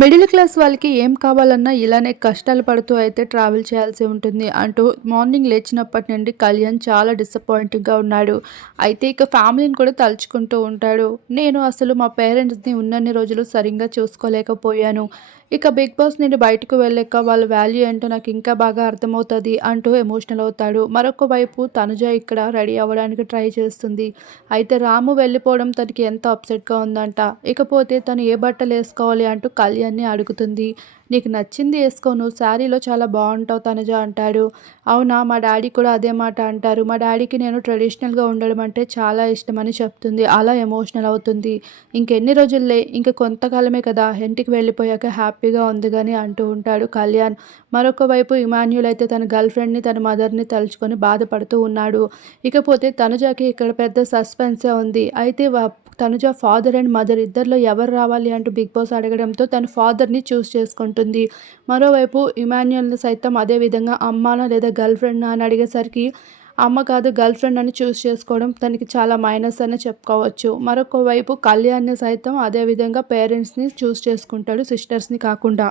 Middle class వాళ్ళకి ఏం కావాలన్నా ఇలానే కష్టాలు పడుతూ అయితే ట్రావెల్ చేయాల్సి ఉంటుంది అంటూ మార్నింగ్ లేచినప్పటి నుండి కళ్యాణ్ చాలా డిసప్పాయింటింగ్గా ఉన్నాడు. అయితే ఇక ఫ్యామిలీని కూడా తలుచుకుంటూ ఉంటాడు. నేను అసలు మా పేరెంట్స్ని ఉన్నన్ని రోజులు సరిగ్గా చూసుకోలేకపోయాను. ఇక బిగ్ బాస్ నుండి బయటకు వెళ్ళాక వాళ్ళ వాల్యూ ఏంటో నాకు ఇంకా బాగా అర్థమవుతుంది అంటూ ఎమోషనల్ అవుతాడు. మరొక వైపు తనుజ ఇక్కడ రెడీ అవ్వడానికి ట్రై చేస్తుంది. అయితే రాము వెళ్ళిపోవడం తనకి ఎంత అప్సెట్గా ఉందంట. ఇకపోతే తను ఏ బట్టలు వేసుకోవాలి అంటూ కళ్యాణ్ని అడుగుతుంది. నీకు నచ్చింది వేసుకోను శారీలో చాలా బాగుంటావు తనుజ అంటాడు. అవునా మా డాడీ కూడా అదే మాట అంటారు. మా డాడీకి నేను ట్రెడిషనల్గా ఉండడం అంటే చాలా ఇష్టమని చెప్తుంది. అలా ఎమోషనల్ అవుతుంది. ఇంకెన్ని రోజుల్లే ఇంక కొంతకాలమే కదా ఇంటికి వెళ్ళిపోయాక హ్యాపీ హ్యాపీగా ఉంది కానీ అంటూ ఉంటాడు కళ్యాణ్. మరొక వైపు ఇమాన్యుల్ అయితే తన గర్ల్ ఫ్రెండ్ని తన మదర్ని తలుచుకొని బాధపడుతూ ఉన్నాడు. ఇకపోతే తనుజాకి ఇక్కడ పెద్ద సస్పెన్సే ఉంది. అయితే తనుజ ఫాదర్ అండ్ మదర్ ఇద్దరిలో ఎవరు రావాలి అంటూ బిగ్ బాస్ అడగడంతో తన ఫాదర్ని చూస్ చేసుకుంటుంది. మరోవైపు ఇమాన్యుల్ని సైతం అదేవిధంగా అమ్మానా లేదా గర్ల్ ఫ్రెండ్ అని అడిగేసరికి అమ్మ కాదు గర్ల్ ఫ్రెండ్ అని చూస్ చేసుకోవడం తనకి చాలా మైనస్ అని చెప్పుకోవచ్చు. మరొక వైపు కళ్యాణ్ని సైతం అదేవిధంగా పేరెంట్స్ని చూస్ చేసుకుంటాడు సిస్టర్స్ని కాకుండా.